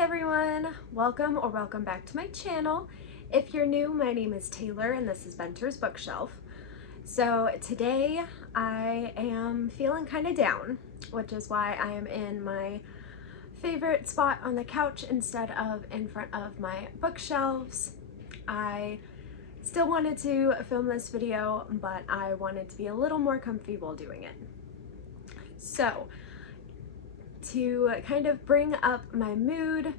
everyone, welcome back to my channel. If you're new, my name is Taylor and this is Benter's Bookshelf. So today I am feeling kind of down, which is why I am in my favorite spot on the couch instead of in front of my bookshelves. I still wanted to film this video, but I wanted to be a little more comfy while doing it. So to kind of bring up my mood,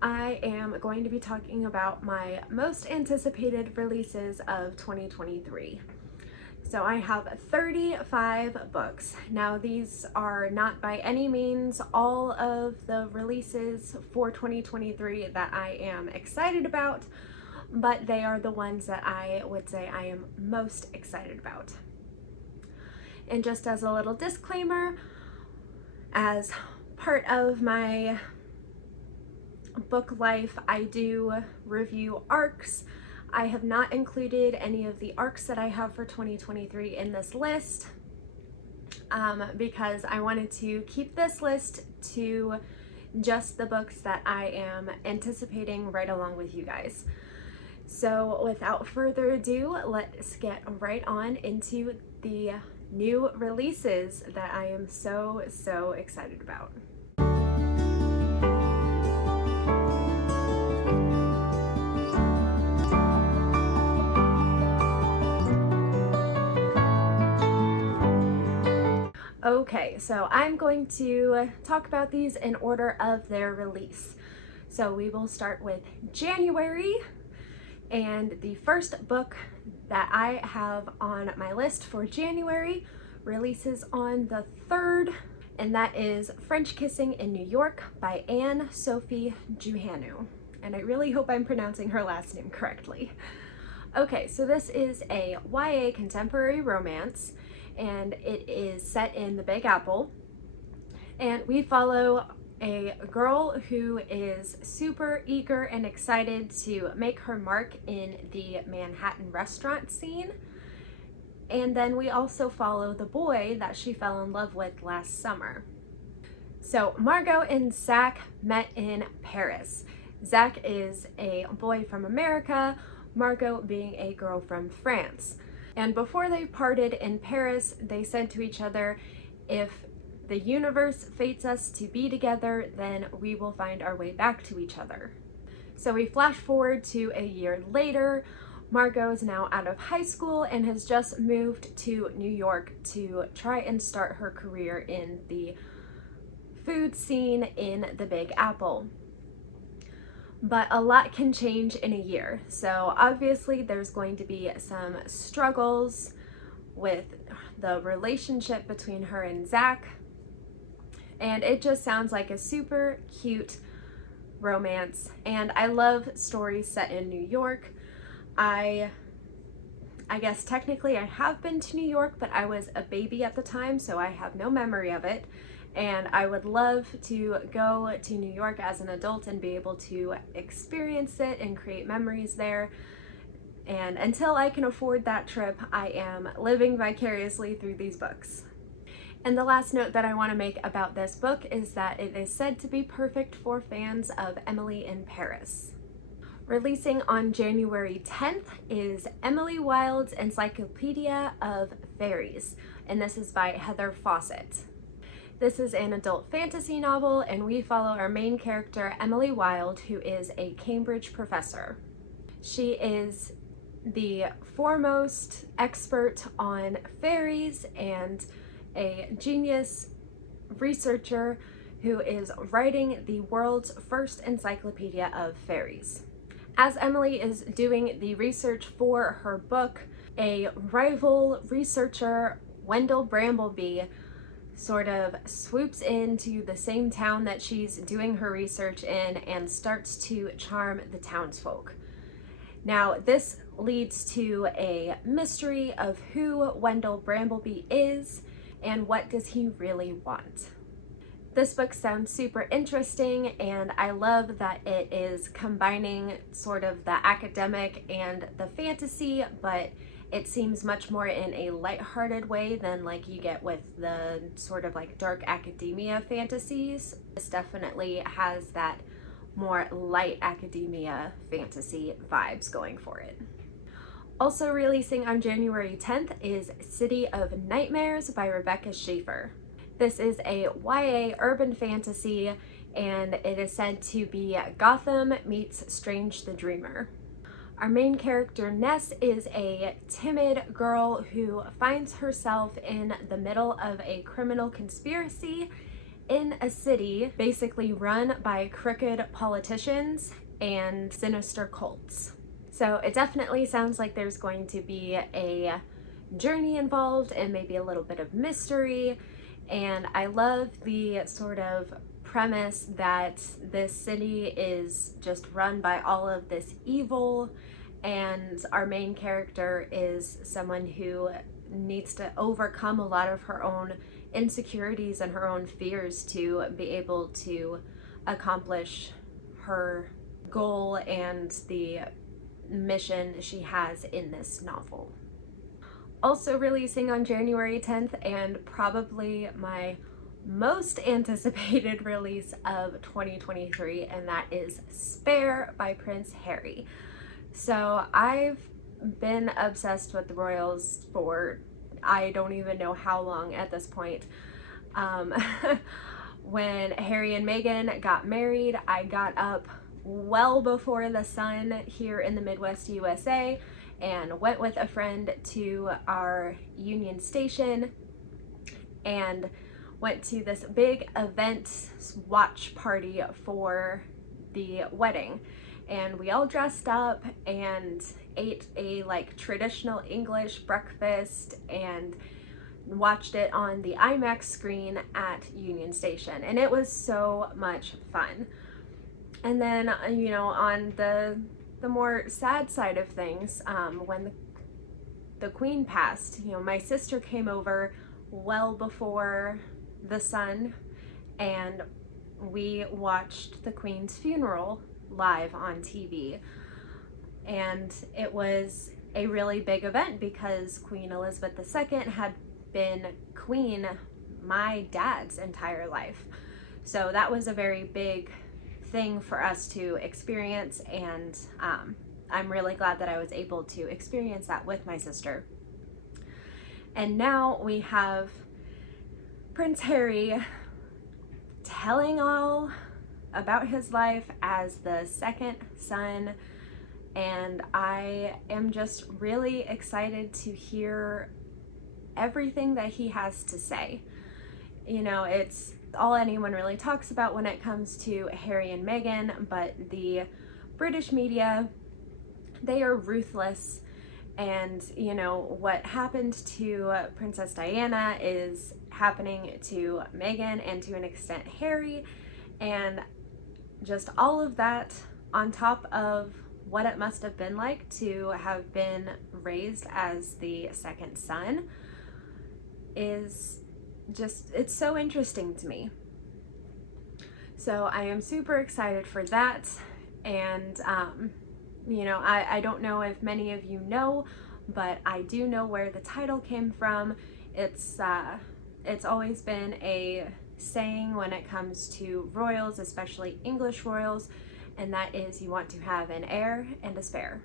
I am going to be talking about my most anticipated releases of 2023. So I have 35 books. Now these are not by any means all of the releases for 2023 that I am excited about, but they are the ones that I would say I am most excited about. And just as a little disclaimer, as part of my book life, I do review arcs. I have not included any of the arcs that I have for 2023 in this list because I wanted to keep this list to just the books that I am anticipating right along with you guys. So without further ado, let's get right on into the new releases that I am so excited about. Okay, so I'm going to talk about these in order of their release. So we will start with January, and the first book that I have on my list for January releases on the 3rd, and that is French Kissing in New York by Anne-Sophie Juhanu. And I really hope I'm pronouncing her last name correctly. Okay, so this is a YA contemporary romance, and it is set in the Big Apple. And we follow a girl who is super eager and excited to make her mark in the Manhattan restaurant scene. And then we also follow the boy that she fell in love with last summer. So Margot and Zach met in Paris. Zach is a boy from America, Margot being a girl from France. And before they parted in Paris, they said to each other, if the universe fates us to be together, then we will find our way back to each other. So we flash forward to a year later. Margot is now out of high school and has just moved to New York to try and start her career in the food scene in the Big Apple. But a lot can change in a year. So obviously there's going to be some struggles with the relationship between her and Zach. And it just sounds like a super cute romance. And I love stories set in New York. I guess technically I have been to New York, but I was a baby at the time, so I have no memory of it. And I would love to go to New York as an adult and be able to experience it and create memories there. And until I can afford that trip, I am living vicariously through these books. And the last note that I want to make about this book is that it is said to be perfect for fans of Emily in Paris. Releasing on January 10th is Emily Wilde's Encyclopedia of Fairies, and this is by Heather Fawcett. This is an adult fantasy novel, and we follow our main character, Emily Wilde, who is a Cambridge professor. She is the foremost expert on fairies and a genius researcher who is writing the world's first encyclopedia of fairies. As Emily is doing the research for her book, a rival researcher, Wendell Brambleby, sort of swoops into the same town that she's doing her research in and starts to charm the townsfolk. Now, this leads to a mystery of who Wendell Brambleby is and what does he really want. This book sounds super interesting, and I love that it is combining sort of the academic and the fantasy, but it seems much more in a lighthearted way than like you get with the sort of like dark academia fantasies. This definitely has that more light academia fantasy vibes going for it. Also releasing on January 10th is City of Nightmares by Rebecca Schaeffer. This is a YA urban fantasy, and it is said to be Gotham meets Strange the Dreamer. Our main character, Ness, is a timid girl who finds herself in the middle of a criminal conspiracy in a city basically run by crooked politicians and sinister cults. So it definitely sounds like there's going to be a journey involved and maybe a little bit of mystery. And I love the sort of premise that this city is just run by all of this evil, and our main character is someone who needs to overcome a lot of her own insecurities and her own fears to be able to accomplish her goal and the mission she has in this novel. Also releasing on January 10th, and probably my most anticipated release of 2023, and that is Spare by Prince Harry. So I've been obsessed with the royals for I don't even know how long at this point. When Harry and Meghan got married, I got up well before the sun here in the Midwest USA and went with a friend to our Union Station and went to this big event watch party for the wedding. And we all dressed up and ate a traditional English breakfast and watched it on the IMAX screen at Union Station, and it was so much fun. And then on the more sad side of things, when the Queen passed, my sister came over well before the sun, and we watched the Queen's funeral live on TV. And it was a really big event because Queen Elizabeth II had been queen my dad's entire life. So that was a very big thing for us to experience, and I'm really glad that I was able to experience that with my sister. And now we have Prince Harry telling all about his life as the second son, and I am just really excited to hear everything that he has to say. It's all anyone really talks about when it comes to Harry and Meghan, but the British media, they are ruthless, and what happened to Princess Diana is happening to Meghan and to an extent Harry, and just all of that on top of what it must have been like to have been raised as the second son is just, it's so interesting to me. So I am super excited for that. And I don't know if many of you know, but I do know where the title came from. It's always been a saying when it comes to royals, especially English royals, and that is you want to have an heir and a spare.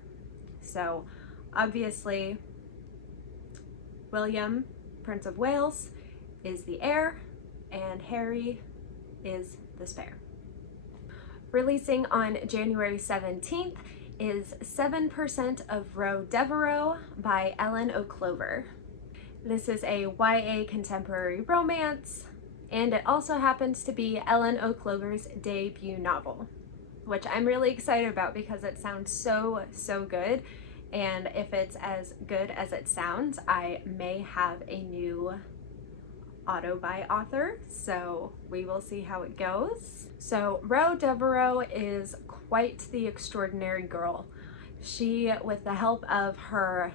So obviously William, Prince of Wales, is the heir, and Harry is the spare. Releasing on January 17th is 7% of Roe Devereaux by Ellen O'Clover. This is a YA contemporary romance, and it also happens to be Ellen O'Clover's debut novel, which I'm really excited about because it sounds so good. And if it's as good as it sounds, I may have a new auto by author, so we will see how it goes. So Roe Devereaux is quite the extraordinary girl. She, with the help of her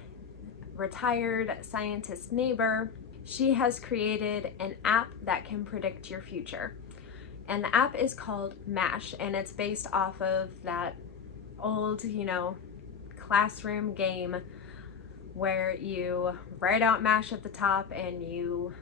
retired scientist neighbor, she has created an app that can predict your future. And the app is called MASH, and it's based off of that old, classroom game where you write out MASH at the top and you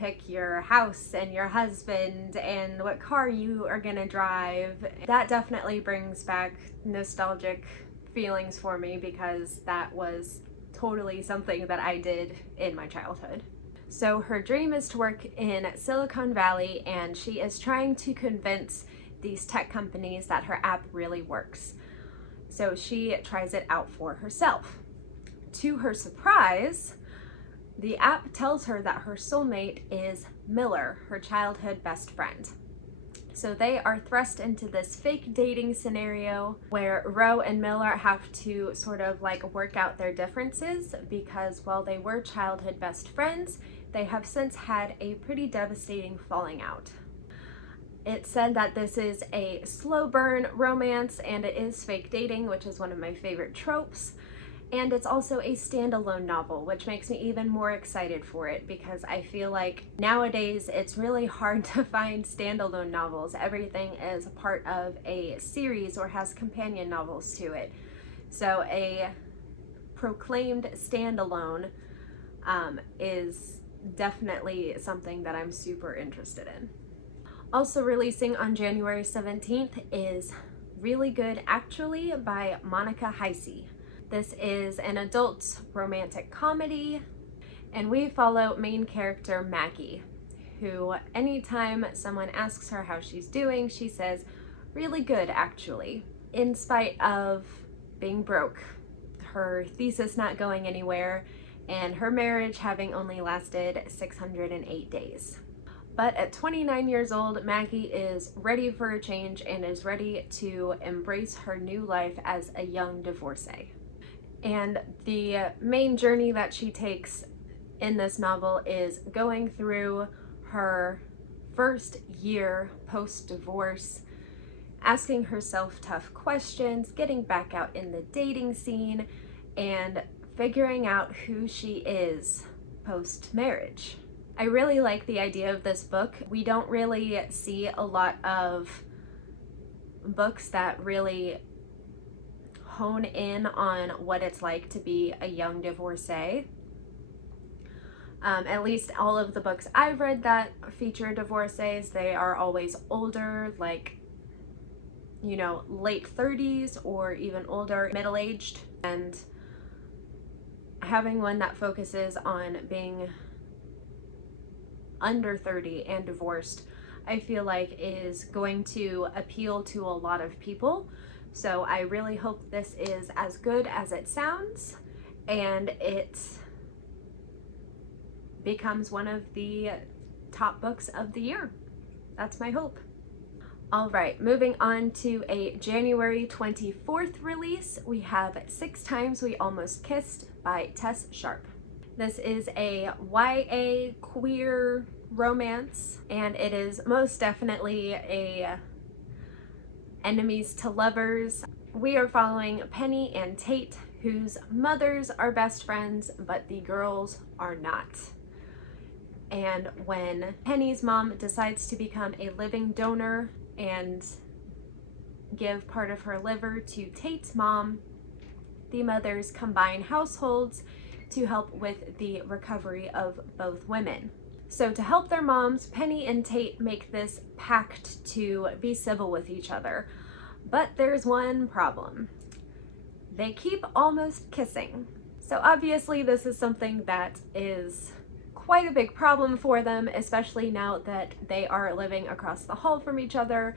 pick your house and your husband and what car you are gonna drive. That definitely brings back nostalgic feelings for me because that was totally something that I did in my childhood. So her dream is to work in Silicon Valley, and she is trying to convince these tech companies that her app really works. So she tries it out for herself. To her surprise, the app tells her that her soulmate is Miller, her childhood best friend. So they are thrust into this fake dating scenario where Roe and Miller have to sort of like work out their differences, because while they were childhood best friends, they have since had a pretty devastating falling out. It said that this is a slow burn romance, and it is fake dating, which is one of my favorite tropes. And it's also a standalone novel, which makes me even more excited for it, because I feel like nowadays it's really hard to find standalone novels. Everything is a part of a series or has companion novels to it. So a proclaimed standalone is definitely something that I'm super interested in. Also releasing on January 17th is Really Good Actually by Monica Heisey. This is an adult romantic comedy, and we follow main character Maggie, who anytime someone asks her how she's doing, she says, "Really good, actually," in spite of being broke, her thesis not going anywhere, and her marriage having only lasted 608 days. But at 29 years old, Maggie is ready for a change and is ready to embrace her new life as a young divorcee. And the main journey that she takes in this novel is going through her first year post-divorce, asking herself tough questions, getting back out in the dating scene, and figuring out who she is post-marriage. I really like the idea of this book. We don't really see a lot of books that really hone in on what it's like to be a young divorcee. At least all of the books I've read that feature divorcees, they are always older, like, you know, late 30s or even older, middle-aged. And having one that focuses on being under 30 and divorced, I feel like is going to appeal to a lot of people. So I really hope this is as good as it sounds, and it becomes one of the top books of the year. That's my hope. All right, moving on to a January 24th release, we have 6 Times We Almost Kissed by Tess Sharp. This is a YA queer romance, and it is most definitely a enemies to lovers. We are following Penny and Tate, whose mothers are best friends, but the girls are not. And when Penny's mom decides to become a living donor and give part of her liver to Tate's mom, the mothers combine households to help with the recovery of both women. So to help their moms, Penny and Tate make this pact to be civil with each other. But there's one problem. They keep almost kissing. So obviously this is something that is quite a big problem for them, especially now that they are living across the hall from each other.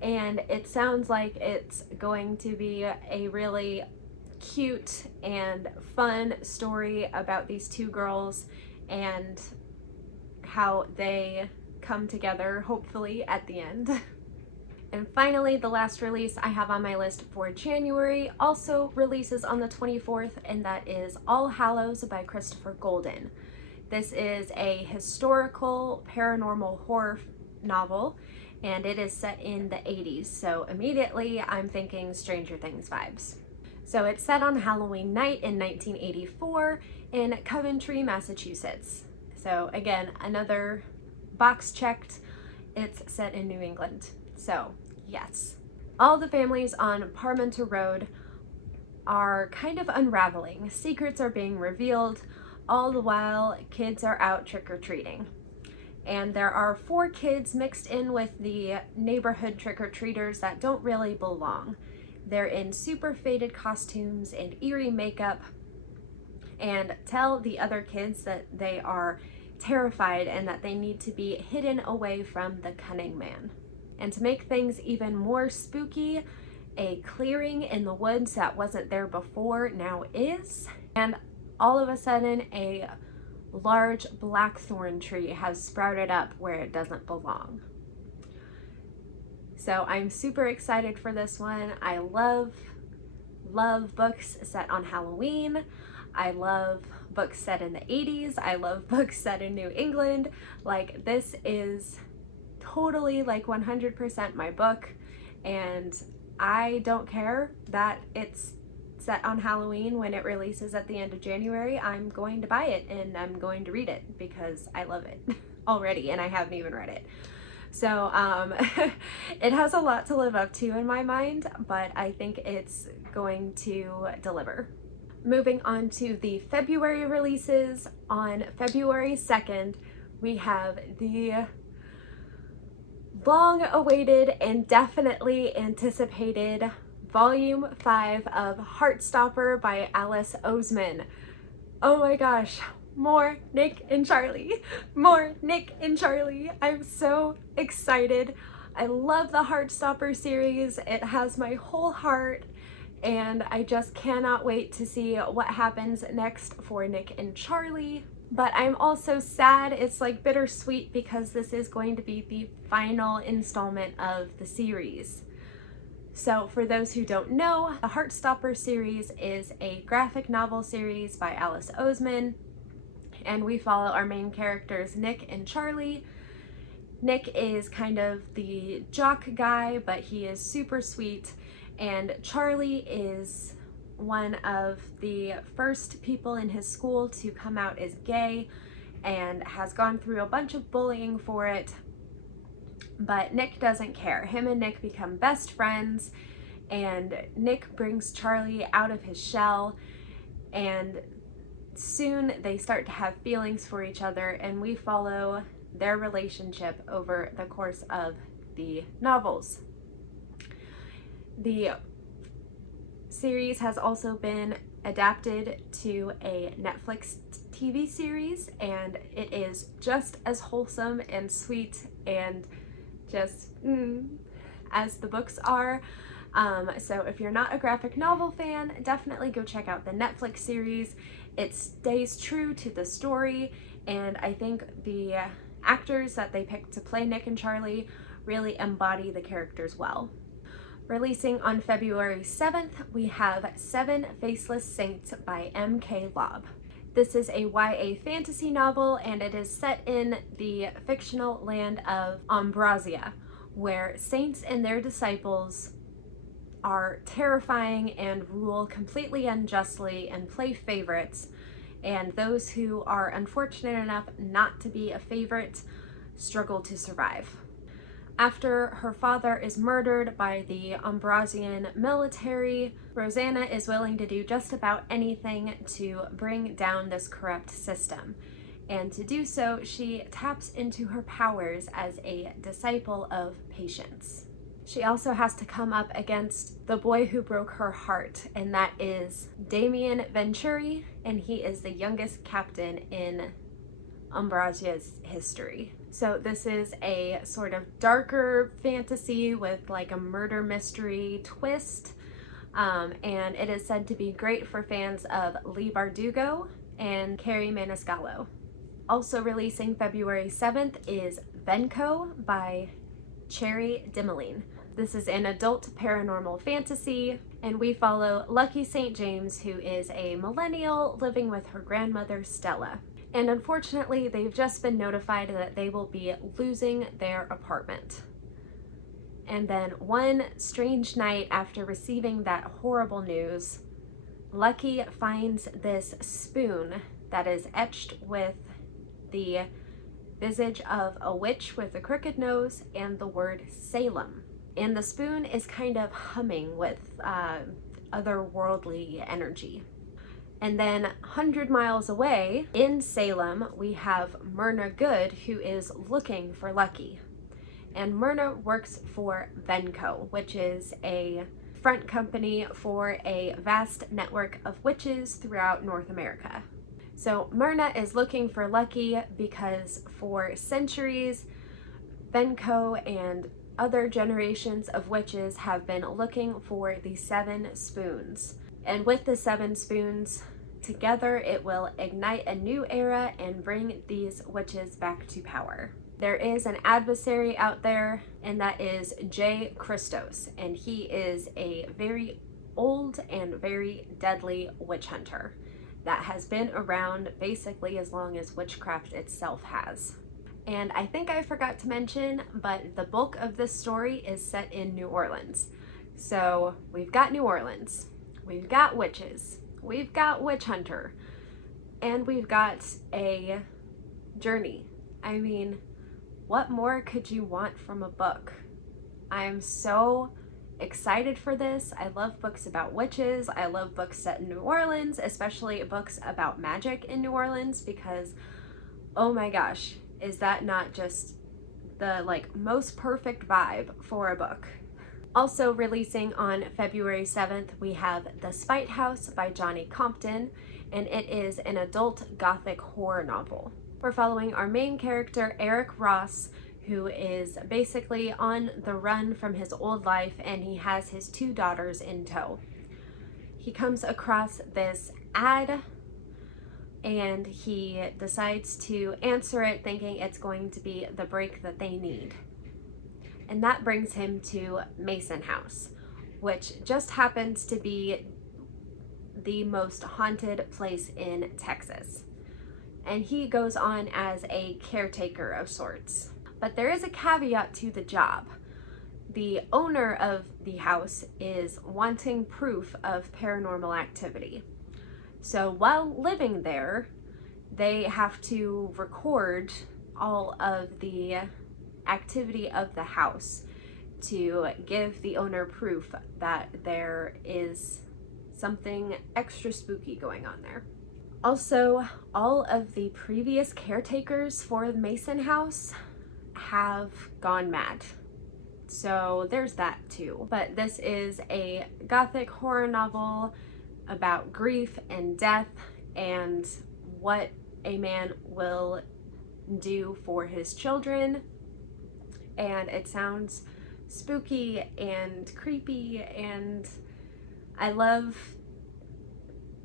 And it sounds like it's going to be a really cute and fun story about these two girls and how they come together, hopefully, at the end. And finally, the last release I have on my list for January also releases on the 24th, and that is All Hallows by Christopher Golden. This is a historical paranormal horror novel, and it is set in the 80s, so immediately I'm thinking Stranger Things vibes. So it's set on Halloween night in 1984 in Coventry, Massachusetts. So again, another box checked, it's set in New England. So yes, all the families on Parmenter Road are kind of unraveling. Secrets are being revealed, all the while kids are out trick-or-treating. and there are 4 kids mixed in with the neighborhood trick-or-treaters that don't really belong. They're in super faded costumes and eerie makeup, and tell the other kids that they are terrified and that they need to be hidden away from the cunning man. And to make things even more spooky, a clearing in the woods that wasn't there before now is, and all of a sudden a large blackthorn tree has sprouted up where it doesn't belong. So I'm super excited for this one. I love books set on Halloween. I love books set in the 80s. I love books set in New England. Like, this is totally like 100% my book, and I don't care that it's set on Halloween. When it releases at the end of January, I'm going to buy it and I'm going to read it because I love it already, and I haven't even read it. So it has a lot to live up to in my mind, but I think it's going to deliver. Moving on to the February releases, on February 2nd, we have the long-awaited and definitely anticipated Volume 5 of Heartstopper by Alice Oseman. Oh my gosh, more Nick and Charlie. More Nick and Charlie. I'm so excited. I love the Heartstopper series. It has my whole heart, and I just cannot wait to see what happens next for Nick and Charlie. But I'm also sad. It's like bittersweet because this is going to be the final installment of the series. So for those who don't know, the Heartstopper series is a graphic novel series by Alice Oseman, and we follow our main characters Nick and Charlie. Nick is kind of the jock guy, but he is super sweet, and Charlie is one of the first people in his school to come out as gay and has gone through a bunch of bullying for it. But Nick doesn't care. Him and Nick become best friends, and Nick brings Charlie out of his shell, and soon they start to have feelings for each other, and we follow their relationship over the course of the novels. The series has also been adapted to a Netflix TV series, and it is just as wholesome and sweet and just as the books are. So if you're not a graphic novel fan, definitely go check out the Netflix series. It stays true to the story, and I think the actors that they picked to play Nick and Charlie really embody the characters well. Releasing on February 7th, we have 7 Faceless Saints by M.K. Lobb. This is a YA fantasy novel, and it is set in the fictional land of Ambrosia, where saints and their disciples are terrifying and rule completely unjustly and play favorites, and those who are unfortunate enough not to be a favorite struggle to survive. After her father is murdered by the Ambrosian military, Rosanna is willing to do just about anything to bring down this corrupt system. And to do so, she taps into her powers as a disciple of patience. She also has to come up against the boy who broke her heart, and that is Damien Venturi, and he is the youngest captain in Ambrosia's history. So this is a sort of darker fantasy with like a murder mystery twist, and it is said to be great for fans of Leigh Bardugo and Carrie Maniscalco. Also releasing February 7th is Venko by Cherry Dimmeline. This is an adult paranormal fantasy, and we follow Lucky St. James, who is a millennial living with her grandmother Stella. And unfortunately, they've just been notified that they will be losing their apartment. And then one strange night after receiving that horrible news, Lucky finds this spoon that is etched with the visage of a witch with a crooked nose and the word Salem. And the spoon is kind of humming with otherworldly energy. And then 100 miles away in Salem, we have Myrna Good, who is looking for Lucky. And Myrna works for Venco, which is a front company for a vast network of witches throughout North America. So Myrna is looking for Lucky because for centuries, Venco and other generations of witches have been looking for the 7 spoons. And with the 7 spoons together, it will ignite a new era and bring these witches back to power. There is an adversary out there, and that is Jay Christos, and he is a very old and very deadly witch hunter that has been around basically as long as witchcraft itself has. And I think I forgot to mention, but the bulk of this story is set in New Orleans. So we've got New Orleans, we've got witches, we've got witch hunter, and we've got a journey. I mean, what more could you want from a book? I am so excited for this. I love books about witches. I love books set in New Orleans, especially books about magic in New Orleans, because oh my gosh, is that not just the most perfect vibe for a book? Also releasing on February 7th, we have The Spite House by Johnny Compton, and it is an adult gothic horror novel. We're following our main character, Eric Ross, who is basically on the run from his old life, and he has his 2 daughters in tow. He comes across this ad, and he decides to answer it thinking it's going to be the break that they need. And that brings him to Mason House, which just happens to be the most haunted place in Texas. And he goes on as a caretaker of sorts. But there is a caveat to the job. The owner of the house is wanting proof of paranormal activity. So while living there, they have to record all of the activity of the house to give the owner proof that there is something extra spooky going on there. Also, all of the previous caretakers for the Mason House have gone mad. So there's that too. But this is a gothic horror novel about grief and death and what a man will do for his children. And it sounds spooky and creepy, and I love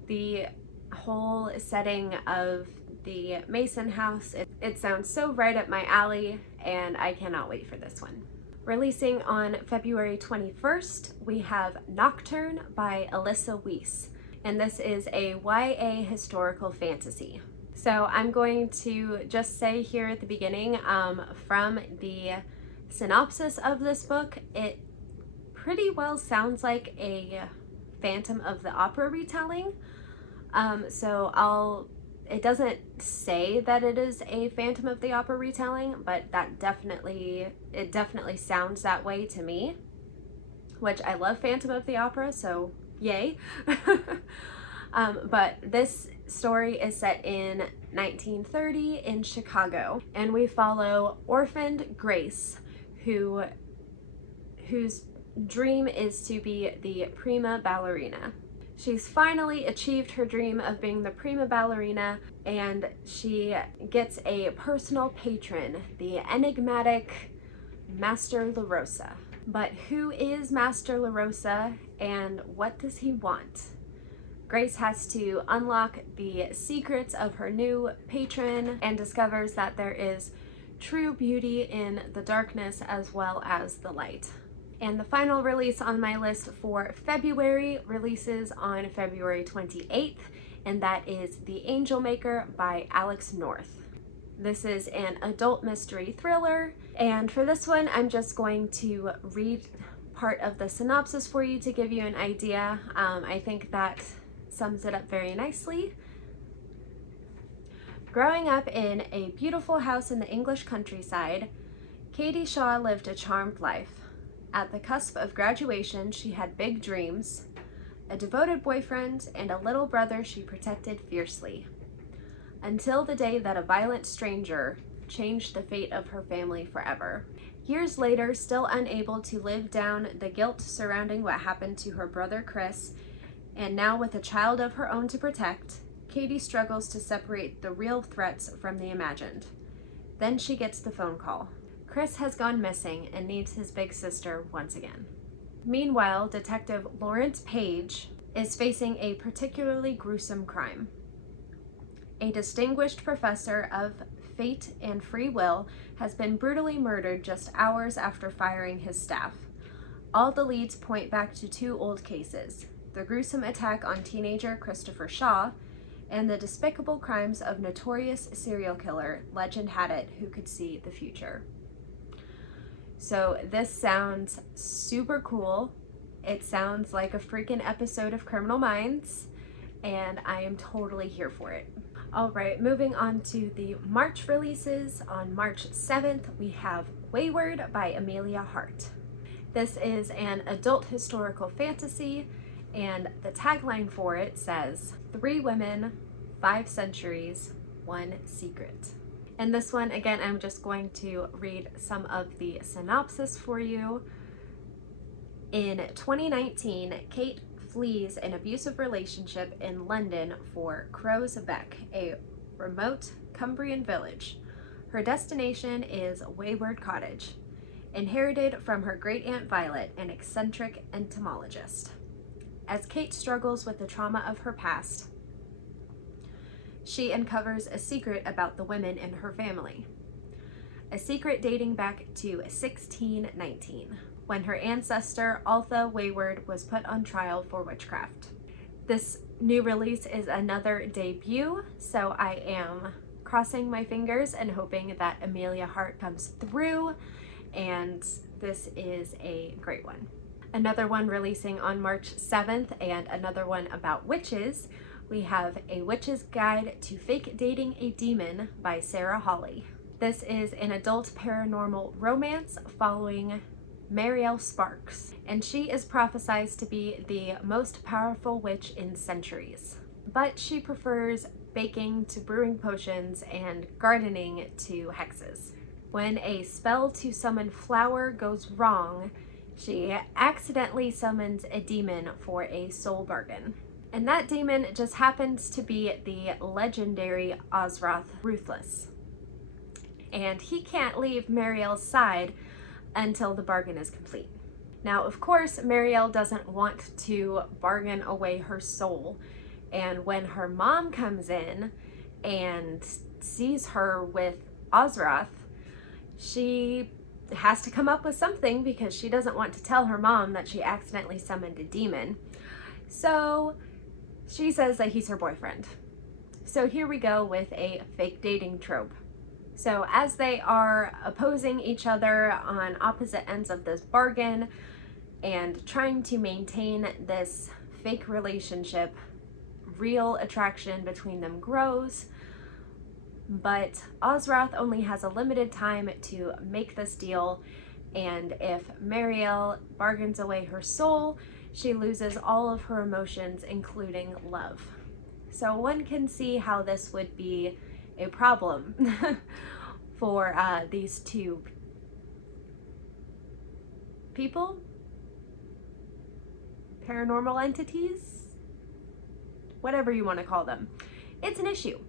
the whole setting of the Mason House. It sounds so right up my alley, and I cannot wait for this one. Releasing on February 21st, we have Nocturne by Alyssa Weiss, and this is a YA historical fantasy. So I'm going to just say here at the beginning, from the synopsis of this book, it pretty well sounds like a Phantom of the Opera retelling. It doesn't say that it is a Phantom of the Opera retelling, but it definitely sounds that way to me, which I love Phantom of the Opera, so yay. But this story is set in 1930 in Chicago, and we follow orphaned Grace, whose dream is to be the prima ballerina. She's finally achieved her dream of being the prima ballerina, and she gets a personal patron, the enigmatic Master LaRosa. But who is Master LaRosa, and what does he want? Grace has to unlock the secrets of her new patron and discovers that there is true beauty in the darkness as well as the light. And the final release on my list for February releases on February 28th, and that is The Angel Maker by Alex North. This is an adult mystery thriller, and for this one I'm just going to read part of the synopsis for you to give you an idea. I think that sums it up very nicely. Growing up in a beautiful house in the English countryside, Katie Shaw lived a charmed life. At the cusp of graduation, she had big dreams. a devoted boyfriend, and a little brother she protected fiercely. Until the day that a violent stranger changed the fate of her family forever. Years later, still unable to live down the guilt surrounding what happened to her brother Chris, and now with a child of her own to protect, Katie struggles to separate the real threats from the imagined. Then she gets the phone call. Chris has gone missing and needs his big sister once again. Meanwhile, Detective Lawrence Page is facing a particularly gruesome crime. A distinguished professor of fate and free will has been brutally murdered just hours after firing his staff. All the leads point back to two old cases: the gruesome attack on teenager Christopher Shaw and the despicable crimes of notorious serial killer legend had it who could see the future. So this sounds super cool. It sounds like a freaking episode of Criminal Minds, and I am totally here for it. All right, moving on to the March releases. On March 7th, we have Wayward by Amelia Hart. This is an adult historical fantasy, and the tagline for it says, 3 women, 5 centuries, 1 secret. And this one, again, I'm just going to read some of the synopsis for you. In 2019, Kate flees an abusive relationship in London for Crow's Beck, a remote Cumbrian village. Her destination is Wayward Cottage, inherited from her great-aunt Violet, an eccentric entomologist. As Kate struggles with the trauma of her past, she uncovers a secret about the women in her family. A secret dating back to 1619, when her ancestor Altha Wayward was put on trial for witchcraft. This new release is another debut, so I am crossing my fingers and hoping that Amelia Hart comes through, and this is a great one. Another one releasing on March 7th, and another one about witches. We have A Witch's Guide to Fake Dating a Demon by Sarah Hawley. This is an adult paranormal romance following Marielle Sparks, and she is prophesied to be the most powerful witch in centuries. But she prefers baking to brewing potions and gardening to hexes. When a spell to summon flower goes wrong, she accidentally summons a demon for a soul bargain. And that demon just happens to be the legendary Ozroth Ruthless. And he can't leave Marielle's side until the bargain is complete. Now, of course, Marielle doesn't want to bargain away her soul. And when her mom comes in and sees her with Ozroth, she has to come up with something because she doesn't want to tell her mom that she accidentally summoned a demon. So she says that he's her boyfriend. So here we go with a fake dating trope. So as they are opposing each other on opposite ends of this bargain and trying to maintain this fake relationship, real attraction between them grows. But Ozroth only has a limited time to make this deal, and if Marielle bargains away her soul, she loses all of her emotions, including love. So one can see how this would be a problem for these two people, paranormal entities, whatever you want to call them. It's an issue.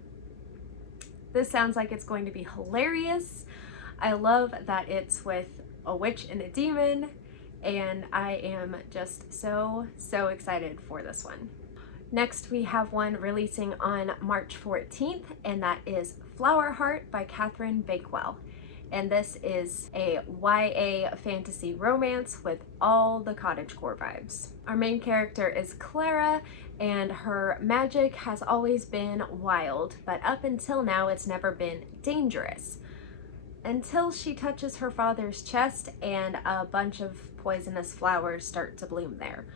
This sounds like it's going to be hilarious. I love that it's with a witch and a demon, and I am just so excited for this one. Next, we have one releasing on March 14th, and that is Flower Heart by Catherine Bakewell. And this is a YA fantasy romance with all the cottagecore vibes. Our main character is Clara, and her magic has always been wild, but up until now it's never been dangerous. Until she touches her father's chest and a bunch of poisonous flowers start to bloom there.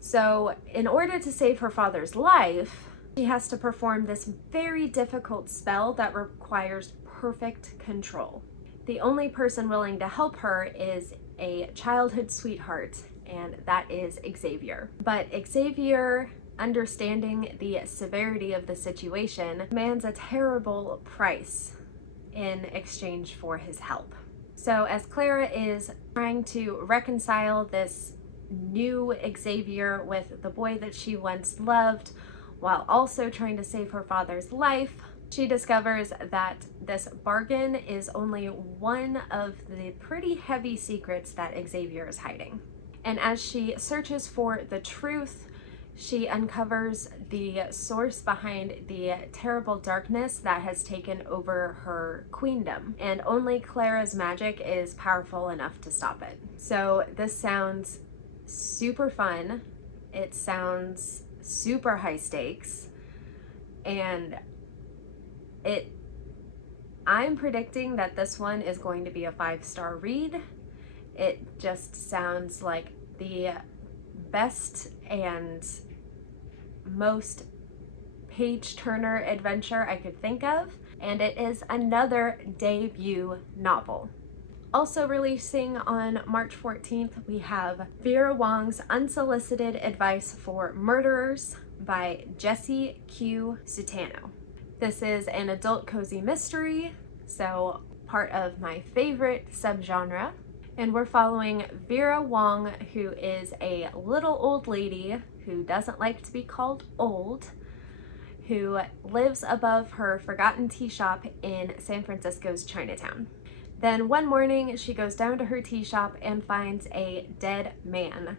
So in order to save her father's life, she has to perform this very difficult spell that requires perfect control. The only person willing to help her is a childhood sweetheart, and that is Xavier. But Xavier, understanding the severity of the situation, demands a terrible price in exchange for his help. So as Clara is trying to reconcile this new Xavier with the boy that she once loved, while also trying to save her father's life, she discovers that this bargain is only one of the pretty heavy secrets that Xavier is hiding. And as she searches for the truth, she uncovers the source behind the terrible darkness that has taken over her queendom, and only Clara's magic is powerful enough to stop it. So this sounds super fun, it sounds super high stakes, and I'm predicting that this one is going to be a 5-star read. It just sounds like the best and most page-turner adventure I could think of, and it is another debut novel. Also releasing on March 14th, we have Vera Wong's Unsolicited Advice for Murderers by Jessie Q. Sutano. This is an adult cozy mystery, so part of my favorite subgenre. And we're following Vera Wong, who is a little old lady who doesn't like to be called old, who lives above her forgotten tea shop in San Francisco's Chinatown. Then one morning she goes down to her tea shop and finds a dead man,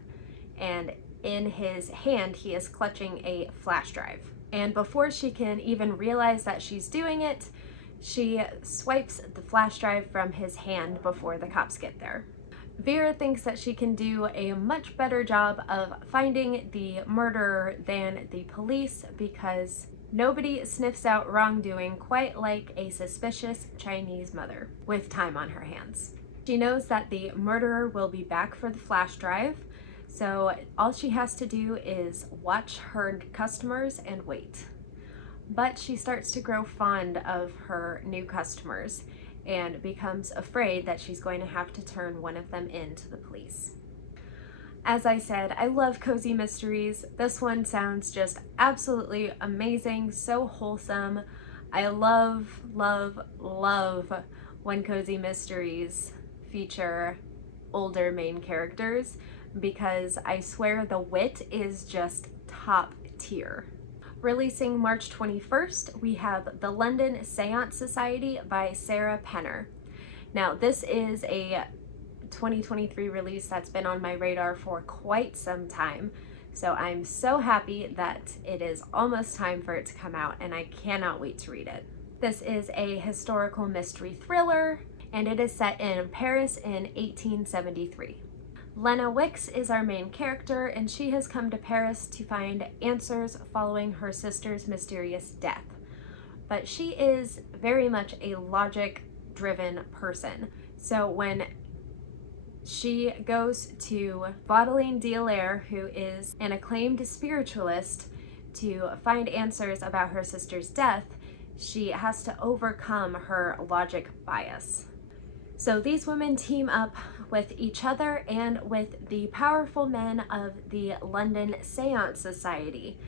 and in his hand he is clutching a flash drive. And before she can even realize that she's doing it, she swipes the flash drive from his hand before the cops get there. Vera thinks that she can do a much better job of finding the murderer than the police because nobody sniffs out wrongdoing quite like a suspicious Chinese mother with time on her hands. She knows that the murderer will be back for the flash drive, so all she has to do is watch her customers and wait. But she starts to grow fond of her new customers and becomes afraid that she's going to have to turn one of them in to the police. As I said, I love cozy mysteries. This one sounds just absolutely amazing, so wholesome. I love, love, love when cozy mysteries feature older main characters because I swear the wit is just top tier. Releasing March 21st, we have The London Seance Society by Sarah Penner. Now, this is a 2023 release that's been on my radar for quite some time, so I'm so happy that it is almost time for it to come out, and I cannot wait to read it. This is a historical mystery thriller, and it is set in Paris in 1873. Lena Wicks is our main character, and she has come to Paris to find answers following her sister's mysterious death. But she is very much a logic-driven person. So when she goes to Baudeline de Lair, who is an acclaimed spiritualist, to find answers about her sister's death, she has to overcome her logic bias. So these women team up with each other and with the powerful men of the London Seance Society.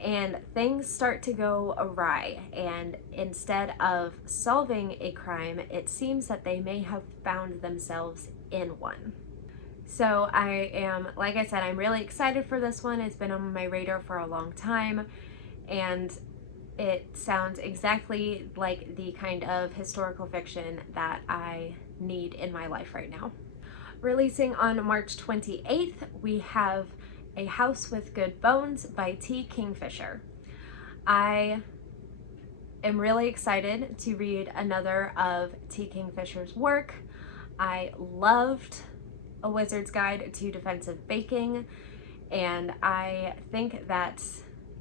And things start to go awry, and instead of solving a crime, it seems that they may have found themselves in one. So I am, like I said, I'm really excited for this one. It's been on my radar for a long time, and it sounds exactly like the kind of historical fiction that I need in my life right now. Releasing on March 28th, we have A House with Good Bones by T. Kingfisher. I am really excited to read another of T. Kingfisher's work. I loved A Wizard's Guide to Defensive Baking, and I think that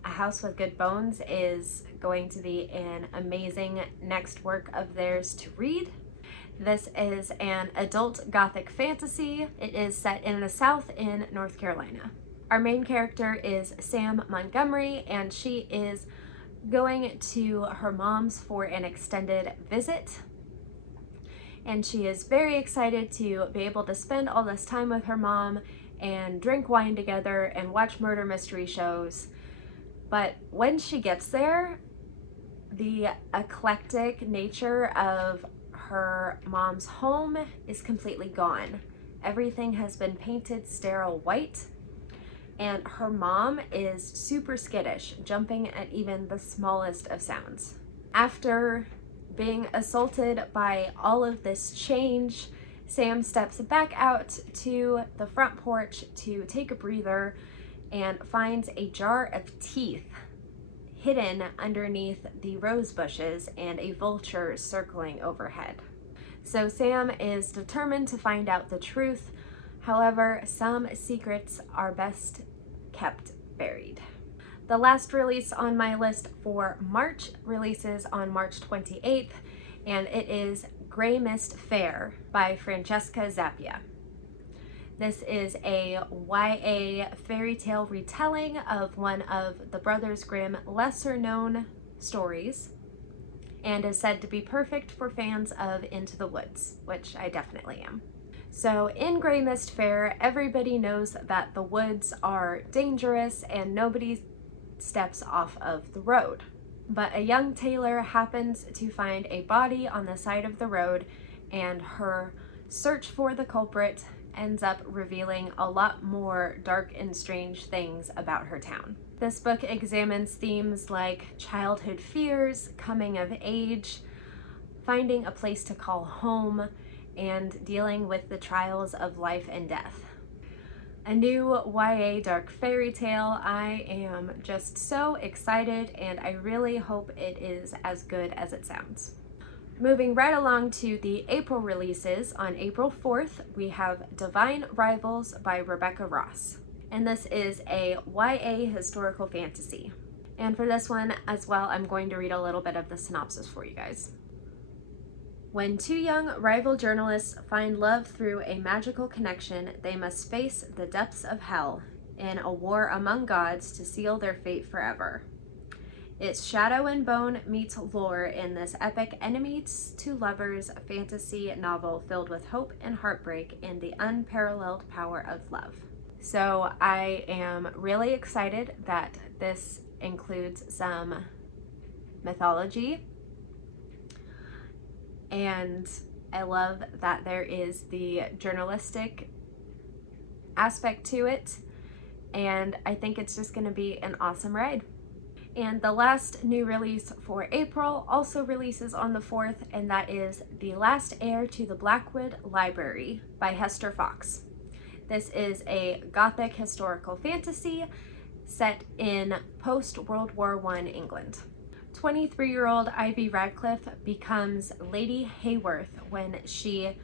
A House with Good Bones is going to be an amazing next work of theirs to read. This is an adult gothic fantasy. It is set in the South in North Carolina. Our main character is Sam Montgomery, and she is going to her mom's for an extended visit. And she is very excited to be able to spend all this time with her mom and drink wine together and watch murder mystery shows. But when she gets there, the eclectic nature of her mom's home is completely gone. Everything has been painted sterile white, and her mom is super skittish, jumping at even the smallest of sounds. After being assaulted by all of this change, Sam steps back out to the front porch to take a breather and finds a jar of teeth hidden underneath the rose bushes and a vulture circling overhead. So Sam is determined to find out the truth. However, some secrets are best kept buried. The last release on my list for March releases on March 28th, and it is Grey Mist Fair by Francesca Zappia. This is a YA fairy tale retelling of one of the Brothers Grimm lesser known stories, and is said to be perfect for fans of Into the Woods, which I definitely am. So in Grey Mist Fair, everybody knows that the woods are dangerous and nobody steps off of the road. But a young tailor happens to find a body on the side of the road, and her search for the culprit ends up revealing a lot more dark and strange things about her town. This book examines themes like childhood fears, coming of age, finding a place to call home, and dealing with the trials of life and death. A new YA dark fairy tale. I am just so excited, and I really hope it is as good as it sounds. Moving right along to the April releases, on April 4th, we have Divine Rivals by Rebecca Ross. And this is a YA historical fantasy. And for this one as well, I'm going to read a little bit of the synopsis for you guys. When two young rival journalists find love through a magical connection, they must face the depths of hell in a war among gods to seal their fate forever. It's Shadow and Bone meets lore in this epic enemies to lovers fantasy novel filled with hope and heartbreak and the unparalleled power of love. So I am really excited that this includes some mythology, and I love that there is the journalistic aspect to it, and I think it's just going to be an awesome ride. And the last new release for April also releases on the 4th, and that is The Last Heir to the Blackwood Library by Hester Fox. This is a gothic historical fantasy set in post-World War I England. 23-year-old Ivy Radcliffe becomes Lady Hayworth when she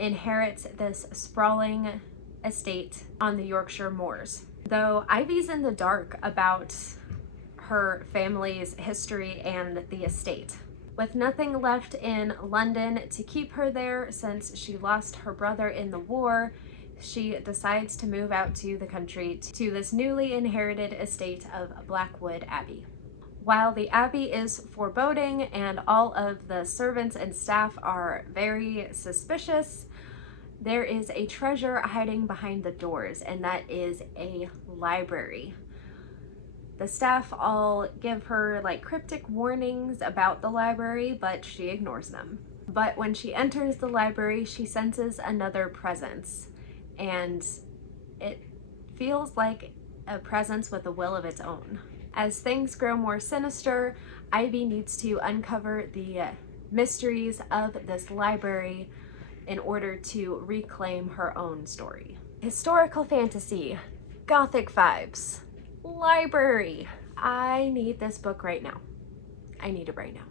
inherits this sprawling estate on the Yorkshire moors. Though Ivy's in the dark about her family's history and the estate. With nothing left in London to keep her there since she lost her brother in the war, she decides to move out to the country to this newly inherited estate of Blackwood Abbey. While the abbey is foreboding and all of the servants and staff are very suspicious, there is a treasure hiding behind the doors, and that is a library. The staff all give her like cryptic warnings about the library, but she ignores them. But when she enters the library, she senses another presence, and it feels like a presence with a will of its own. As things grow more sinister, Ivy needs to uncover the mysteries of this library in order to reclaim her own story. Historical fantasy, gothic vibes, library. I need this book right now. I need it right now.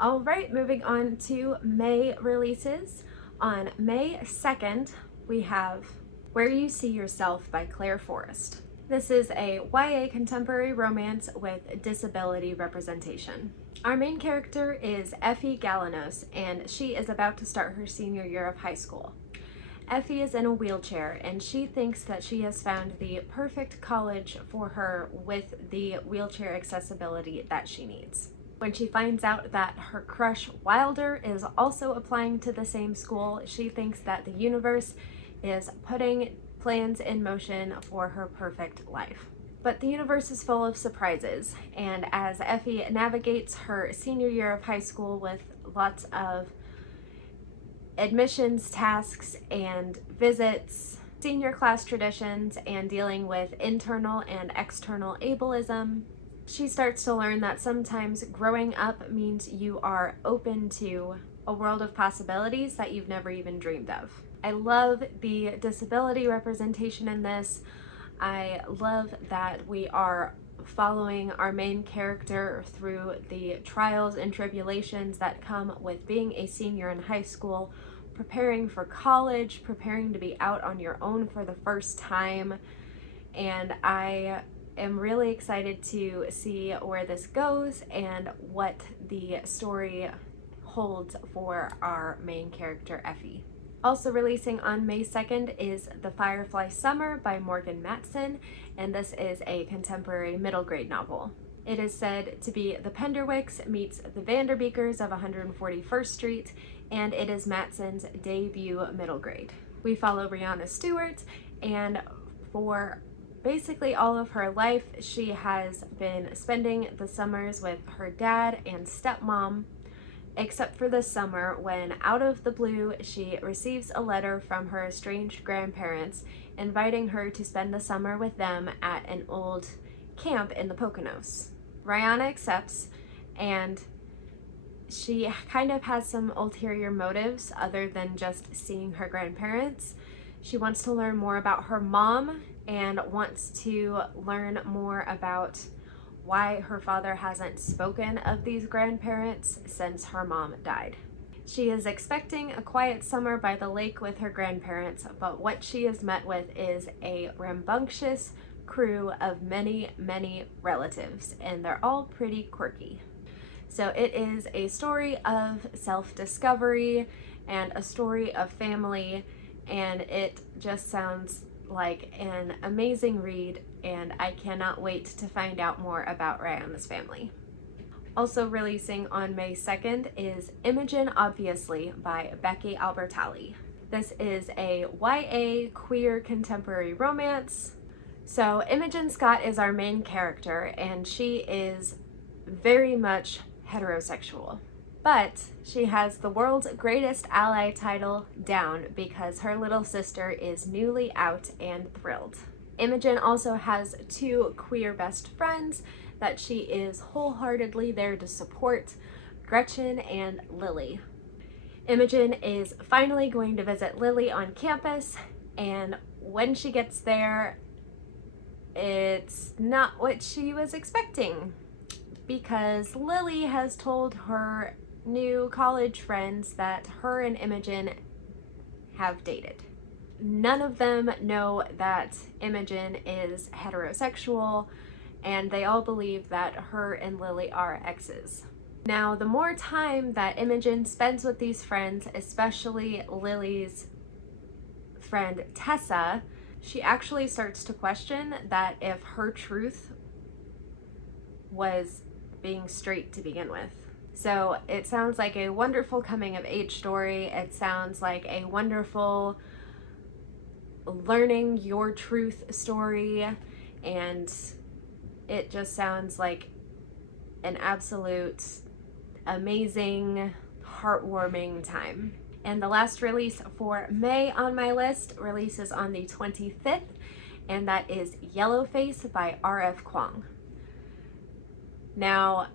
All right, moving on to May releases. On May 2nd, we have Where You See Yourself by Claire Forrest. This is a YA contemporary romance with disability representation. Our main character is Effie Galanos, and she is about to start her senior year of high school. Effie is in a wheelchair, and she thinks that she has found the perfect college for her with the wheelchair accessibility that she needs. When she finds out that her crush Wilder is also applying to the same school, she thinks that the universe is plans in motion for her perfect life. But the universe is full of surprises, and as Effie navigates her senior year of high school with lots of admissions tasks and visits, senior class traditions, and dealing with internal and external ableism, she starts to learn that sometimes growing up means you are open to a world of possibilities that you've never even dreamed of. I love the disability representation in this. I love that we are following our main character through the trials and tribulations that come with being a senior in high school, preparing for college, preparing to be out on your own for the first time. And I am really excited to see where this goes and what the story holds for our main character, Effie. Also releasing on May 2nd is The Firefly Summer by Morgan Matson, and this is a contemporary middle grade novel. It is said to be the Penderwicks meets the Vanderbeekers of 141st Street, and it is Matson's debut middle grade. We follow Rihanna Stewart, and for basically all of her life, she has been spending the summers with her dad and stepmom, except for this summer when, out of the blue, she receives a letter from her estranged grandparents inviting her to spend the summer with them at an old camp in the Poconos. Rihanna accepts, and she kind of has some ulterior motives other than just seeing her grandparents. She wants to learn more about her mom and wants to learn more about why her father hasn't spoken of these grandparents since her mom died. She is expecting a quiet summer by the lake with her grandparents, but what she is met with is a rambunctious crew of many, many relatives, and they're all pretty quirky. So it is a story of self-discovery and a story of family, and it just sounds like an amazing read, and I cannot wait to find out more about Rihanna's family. Also releasing on May 2nd is Imogen Obviously by Becky Albertalli. This is a YA queer contemporary romance. So Imogen Scott is our main character, and she is very much heterosexual. But she has the world's greatest ally title down because her little sister is newly out and thrilled. Imogen also has two queer best friends that she is wholeheartedly there to support, Gretchen and Lily. Imogen is finally going to visit Lily on campus, and when she gets there, it's not what she was expecting, because Lily has told her new college friends that her and Imogen have dated. None of them know that Imogen is heterosexual, and they all believe that her and Lily are exes. Now, the more time that Imogen spends with these friends, especially Lily's friend Tessa, she actually starts to question that if her truth was being straight to begin with. So it sounds like a wonderful coming of age story. It sounds like a wonderful learning your truth story, and it just sounds like an absolute amazing, heartwarming time. And the last release for May on my list releases on the 25th, and that is Yellowface by R.F. Kuang. Now,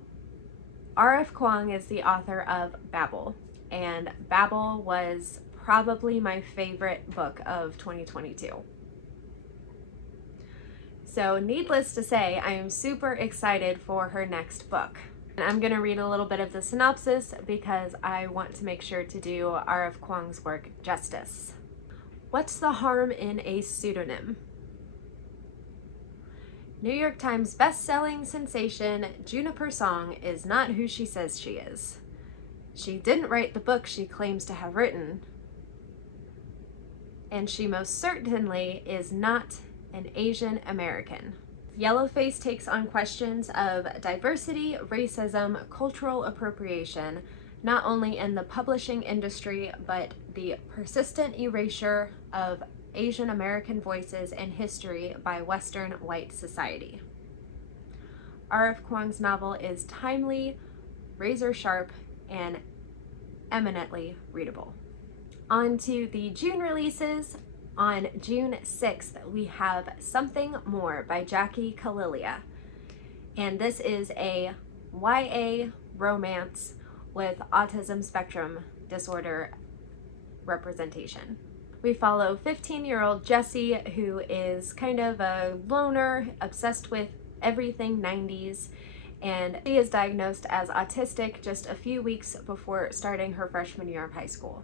R.F. Kuang is the author of Babel, and Babel was probably my favorite book of 2022. So needless to say, I am super excited for her next book. And I'm going to read a little bit of the synopsis because I want to make sure to do R.F. Kuang's work justice. What's the harm in a pseudonym? New York Times best-selling sensation Juniper Song is not who she says she is. She didn't write the book she claims to have written, and she most certainly is not an Asian American. Yellowface takes on questions of diversity, racism, cultural appropriation, not only in the publishing industry, but the persistent erasure of Asian American Voices in History by Western White Society. R.F. Kuang's novel is timely, razor sharp, and eminently readable. On to the June releases. On June 6th, we have Something More by Jackie Kalilia. And this is a YA romance with autism spectrum disorder representation. We follow 15-year-old Jessie, who is kind of a loner, obsessed with everything 90s, and she is diagnosed as autistic just a few weeks before starting her freshman year of high school.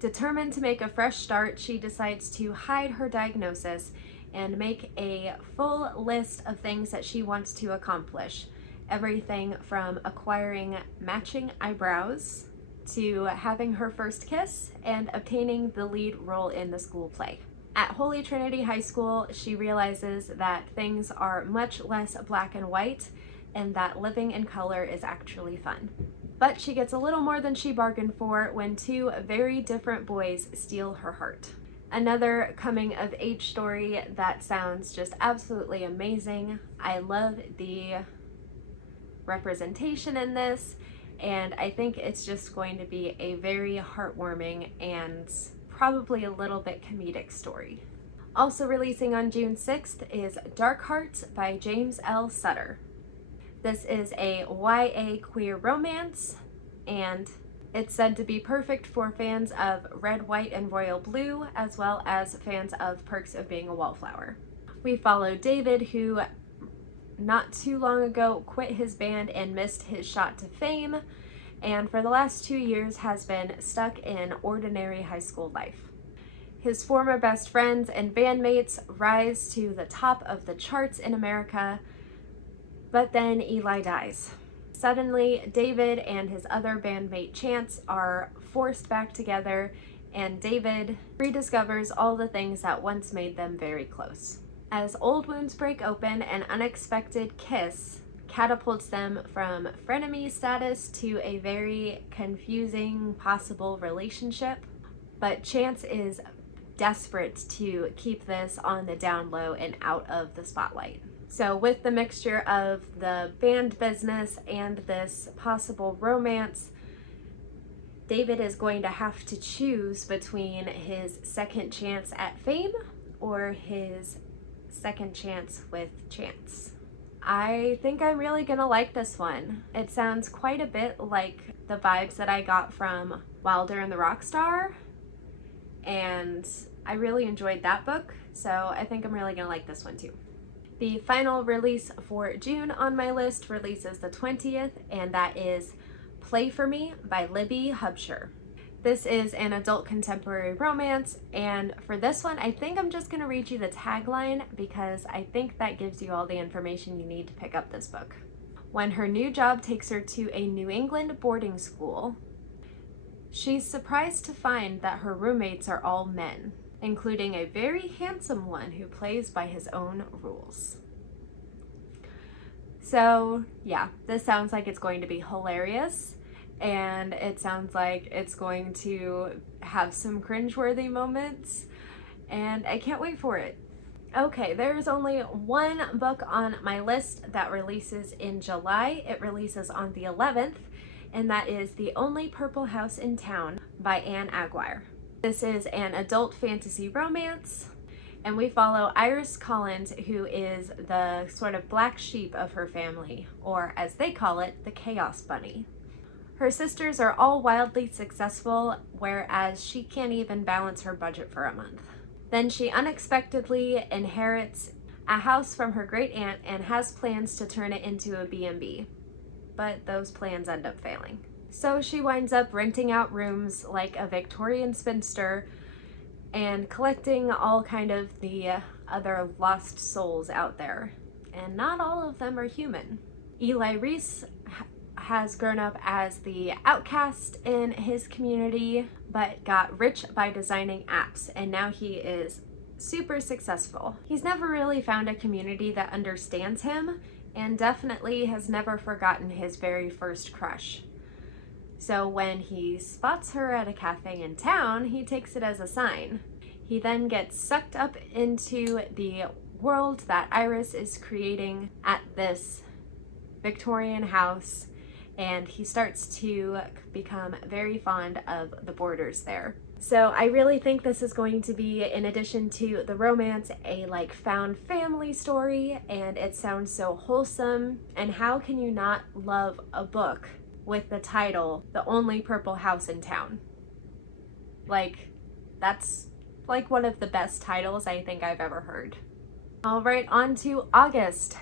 Determined to make a fresh start, she decides to hide her diagnosis and make a full list of things that she wants to accomplish. Everything from acquiring matching eyebrows to having her first kiss and obtaining the lead role in the school play. At Holy Trinity High School, she realizes that things are much less black and white and that living in color is actually fun. But she gets a little more than she bargained for when two very different boys steal her heart. Another coming of age story that sounds just absolutely amazing. I love the representation in this, and I think it's just going to be a very heartwarming and probably a little bit comedic story. Also releasing on June 6th is Dark Hearts by James L. Sutter. This is a YA queer romance, and it's said to be perfect for fans of Red, White, and Royal Blue, as well as fans of Perks of Being a Wallflower. We follow David, who not too long ago quit his band and missed his shot to fame, and for the last 2 years has been stuck in ordinary high school life. His former best friends and bandmates rise to the top of the charts in America, but then Eli dies. Suddenly, David and his other bandmate Chance are forced back together, and David rediscovers all the things that once made them very close. As old wounds break open, an unexpected kiss catapults them from frenemy status to a very confusing possible relationship, but Chance is desperate to keep this on the down low and out of the spotlight. So with the mixture of the band business and this possible romance, David is going to have to choose between his second chance at fame or his second chance with Chance. I think I'm really gonna like this one. It sounds quite a bit like the vibes that I got from Wilder and the Rockstar, and I really enjoyed that book, so I think I'm really gonna like this one too. The final release for June on my list releases the 20th, and that is Play For Me by Libby Hubsher. This is an adult contemporary romance, and for this one, I think I'm just going to read you the tagline because I think that gives you all the information you need to pick up this book. When her new job takes her to a New England boarding school, she's surprised to find that her roommates are all men, including a very handsome one who plays by his own rules. So yeah, this sounds like it's going to be hilarious, and it sounds like it's going to have some cringeworthy moments, and I can't wait for it. Okay, there's only one book on my list that releases in July. It releases on the 11th, and that is The Only Purple House in Town by Anne Aguirre. This is an adult fantasy romance, and we follow Iris Collins, who is the sort of black sheep of her family, or as they call it, the Chaos Bunny. Her sisters are all wildly successful, whereas she can't even balance her budget for a month. Then she unexpectedly inherits a house from her great aunt and has plans to turn it into a B&B, but those plans end up failing. So she winds up renting out rooms like a Victorian spinster and collecting all kind of the other lost souls out there. And not all of them are human. Eli Reese has grown up as the outcast in his community, but got rich by designing apps, and now he is super successful. He's never really found a community that understands him, and definitely has never forgotten his very first crush. So when he spots her at a cafe in town, he takes it as a sign. He then gets sucked up into the world that Iris is creating at this Victorian house, and he starts to become very fond of the boarders there. So I really think this is going to be, in addition to the romance, a like found family story, and it sounds so wholesome. And how can you not love a book with the title The Only Purple House in Town? Like, that's like one of the best titles I think I've ever heard. All right, on to August.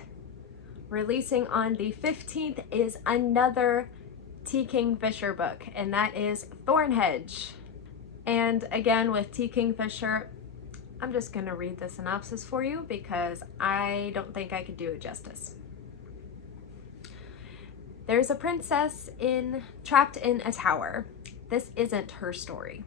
Releasing on the 15th is another T. Kingfisher book, and that is Thornhedge. And again, with T. Kingfisher, I'm just gonna read the synopsis for you because I don't think I could do it justice. There's a princess trapped in a tower. This isn't her story.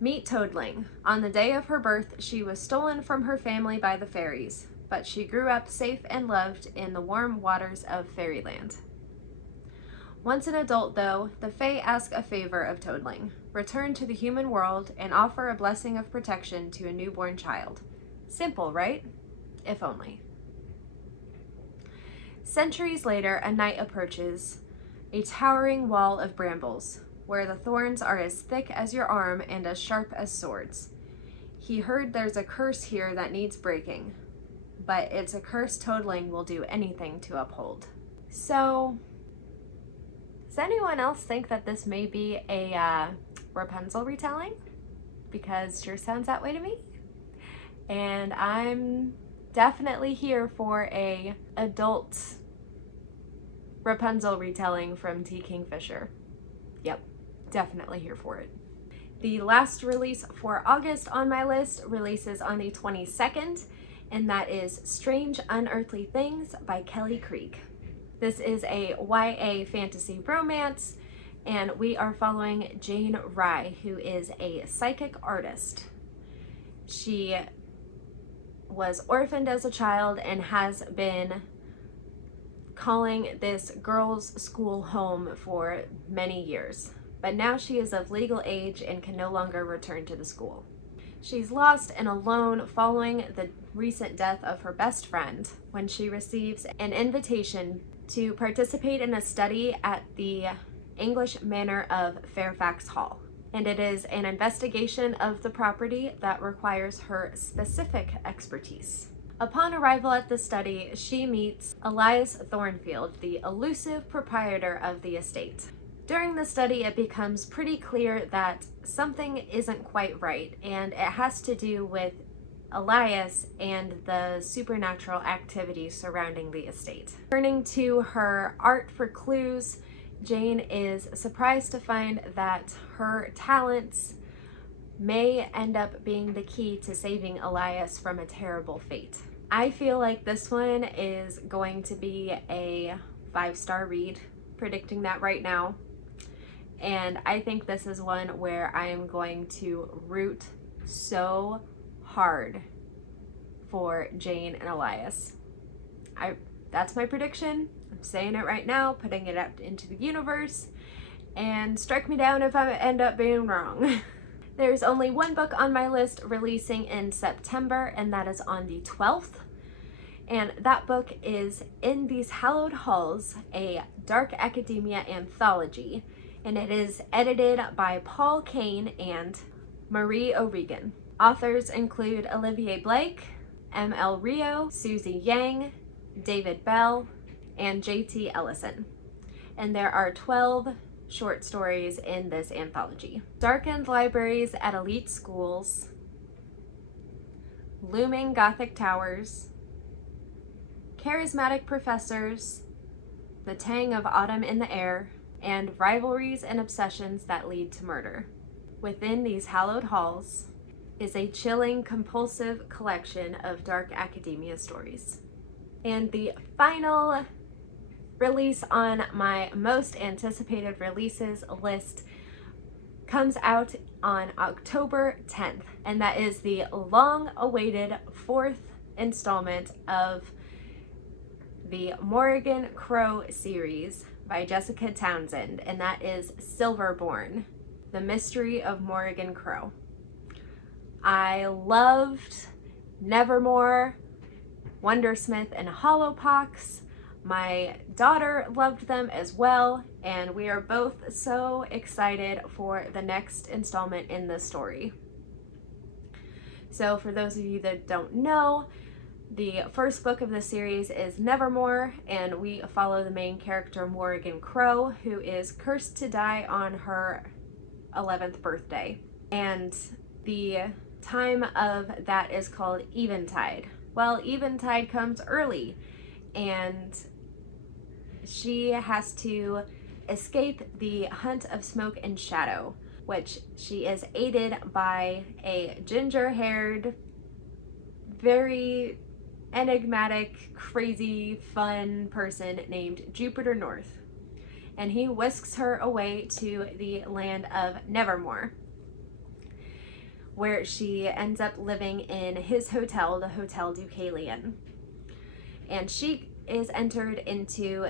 Meet Toadling. On the day of her birth, she was stolen from her family by the fairies, but she grew up safe and loved in the warm waters of fairyland. Once an adult, though, the Fae ask a favor of Toadling: return to the human world and offer a blessing of protection to a newborn child. Simple, right? If only. Centuries later, a knight approaches a towering wall of brambles, where the thorns are as thick as your arm and as sharp as swords. He heard there's a curse here that needs breaking, but it's a curse Toadling will do anything to uphold. So, does anyone else think that this may be a Rapunzel retelling? Because it sure sounds that way to me. And I'm definitely here for a adult Rapunzel retelling from T. Kingfisher. Yep, definitely here for it. The last release for August on my list releases on the 22nd, and that is Strange Unearthly Things by Kelly Creek. This is a YA fantasy romance, and we are following Jane Rye, who is a psychic artist. She was orphaned as a child and has been calling this girls' school home for many years, but now she is of legal age and can no longer return to the school. She's lost and alone following the recent death of her best friend when she receives an invitation to participate in a study at the English Manor of Fairfax Hall. And it is an investigation of the property that requires her specific expertise. Upon arrival at the study, she meets Elias Thornfield, the elusive proprietor of the estate. During the study, it becomes pretty clear that something isn't quite right, and it has to do with Elias and the supernatural activities surrounding the estate. Turning to her art for clues, Jane is surprised to find that her talents may end up being the key to saving Elias from a terrible fate. I feel like this one is going to be a 5-star read, predicting that right now. And I think this is one where I am going to root so hard for Jane and Elias. That's my prediction. I'm saying it right now, putting it out into the universe, and strike me down if I end up being wrong. There's only one book on my list releasing in September, and that is on the 12th. And that book is In These Hallowed Halls, a dark academia anthology, and it is edited by Paul Kane and Marie O'Regan. Authors include Olivier Blake, M.L. Rio, Susie Yang, David Bell, and J.T. Ellison. And there are 12 short stories in this anthology. Darkened libraries at elite schools, looming Gothic towers, charismatic professors, the tang of autumn in the air, and rivalries and obsessions that lead to murder. Within these hallowed halls is a chilling, compulsive collection of dark academia stories. And the final release on my most anticipated releases list comes out on October 10th, and that is the long-awaited 4th installment of the Morrigan Crow series by Jessica Townsend, and that is Silverborn, The Mystery of Morrigan Crow. I loved Nevermore, Wondersmith, and Hollowpox. My daughter loved them as well, and we are both so excited for the next installment in the story. So for those of you that don't know, the first book of the series is Nevermore, and we follow the main character Morrigan Crow, who is cursed to die on her 11th birthday. And the time of that is called Eventide. Well, Eventide comes early, and she has to escape the hunt of smoke and shadow, which she is aided by a ginger-haired, very enigmatic, crazy, fun person named Jupiter North. And he whisks her away to the land of Nevermore, where she ends up living in his hotel, the Hotel Deucalion. And she is entered into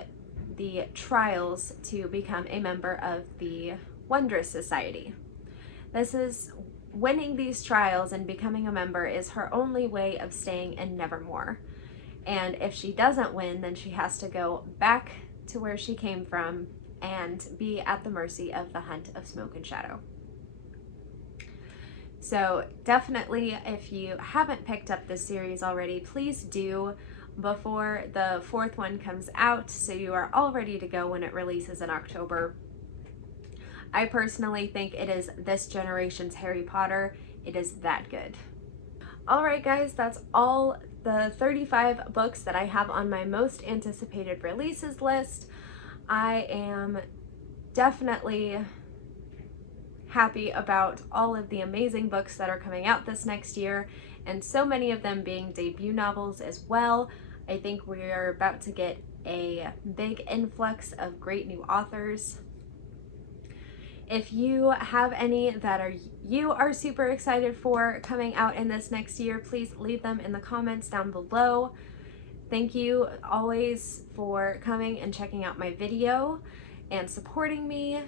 the trials to become a member of the Wondrous Society. This is winning these trials and becoming a member is her only way of staying in Nevermore. And if she doesn't win, then she has to go back to where she came from and be at the mercy of the hunt of smoke and shadow. So definitely, if you haven't picked up this series already, please do before the 4th one comes out, so you are all ready to go when it releases in October. I personally think it is this generation's Harry Potter. It is that good. Alright guys, that's all the 35 books that I have on my most anticipated releases list. I am definitely happy about all of the amazing books that are coming out this next year, and so many of them being debut novels as well. I think we are about to get a big influx of great new authors. If you have any that you are super excited for coming out in this next year, please leave them in the comments down below. Thank you always for coming and checking out my video and supporting me.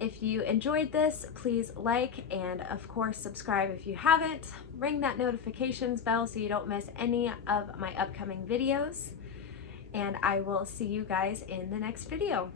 If you enjoyed this, please like and of course subscribe if you haven't. Ring that notifications bell so you don't miss any of my upcoming videos. And I will see you guys in the next video.